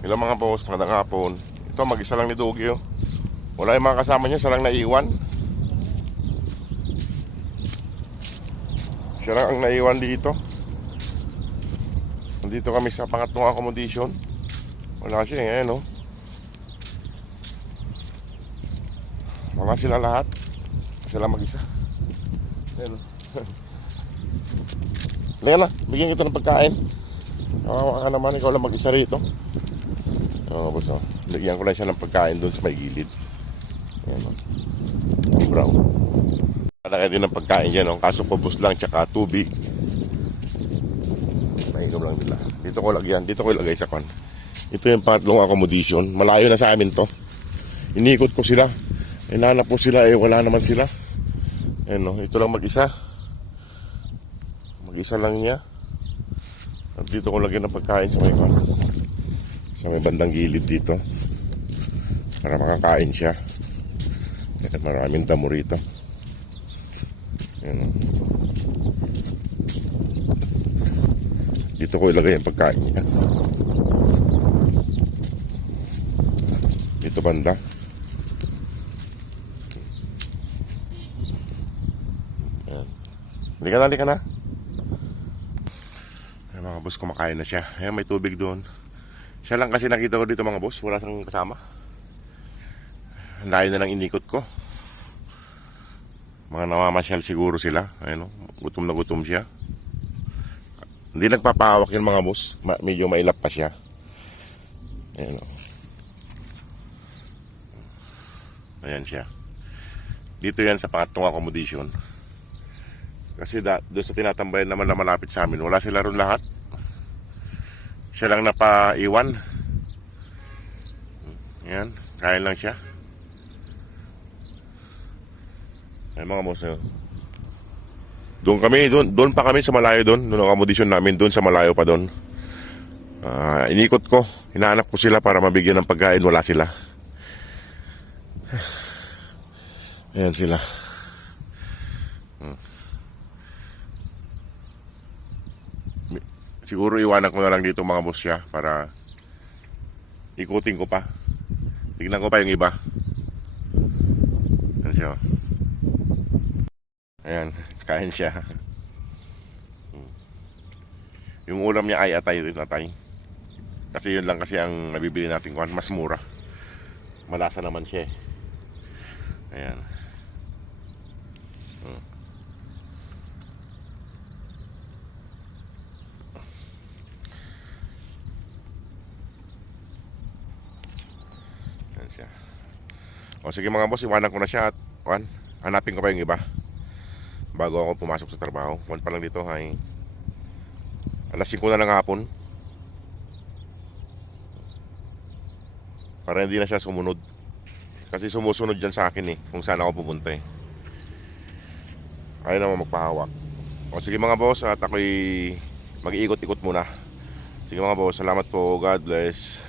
Ilang mga boss, magandang hapon. Ito, mag-isa lang ni Dugi, oh. Wala yung mga kasama niya, siya lang naiwan. Siya lang ang naiwan dito. Nandito kami sa pangatlong accommodation. Wala siya, eh, no? Wala sila lahat. Siya lang mag-isa. Ayan, oh. Lena, bigyan kita ng pagkain. Kawawa ka naman, ikaw lang mag-isa rito. Oo, boss, oh. Bigyan ko lang siya ng pagkain doon sa may gilid. Ayan, oh. Brown. Malaki din ng pagkain dyan, oh. Kaso pabos lang, tsaka tubig. Naigaw lang nila. Dito ko lagyan, dito ko ilagay sa kwan. Ito yung pangatlong accommodation. Malayo na sa amin to. Inikot ko sila. Inanap ko sila, eh wala naman sila. Ayan, oh. Ito lang mag-isa. Mag-isa lang niya. At dito ko lagyan ng pagkain sa may kwan. Sa may bandang gilid dito. Para makakain siya. At maraming damo rito. Ayan, oh. Dito ko ilagay ang pagkain niya. Dito banda. Ayan. Halika na. Ayan, mga boss, kumakain na siya. Ayan, may tubig doon. Siya lang kasi nakita ko dito, mga boss. Wala siyang kasama. Layo na lang inikot ko. Mga namamasyal siguro sila. Ayan, oh. Gutom na gutom siya. Hindi nagpapahawak yung mga boss. Medyo mailap pa siya. Ayan, oh. Ayan siya. Dito yan sa pangatlong accommodation. Kasi doon sa tinatambayan naman na malapit sa amin, wala sila ron lahat. Siya lang napaiwan. Ayan, kain lang siya. Ayan, mga boss, oh. Doon pa kami sa malayo doon. Noong accommodation namin, doon sa malayo pa doon. Inikot ko. Hinahanap ko sila para mabigyan ng pagkain. Wala sila. Ayan sila. Siguro iwanan ko na lang dito, mga boss, siya para ikutin ko pa. Tignan ko pa yung iba. Ayan siya. Ayan, kain siya. Yung ulam niya ay atay rin, atay. Kasi yun lang kasi ang nabibili natin kuhan, mas mura. Malasa naman siya, eh. Ayan. Ayan siya. O sige, mga boss, iwanan ko na siya at hanapin ko pa yung iba bago ako pumasok sa trabaho. One pa lang dito, ay alas 5 na ng hapon. Para hindi na siya sumunod. Kasi sumusunod dyan sa akin, eh, kung saan ako pupunta, eh. Ayaw naman magpahawak. O sige, mga boss, at ako'y mag-iikot-ikot muna. Sige, mga boss, salamat po. God bless.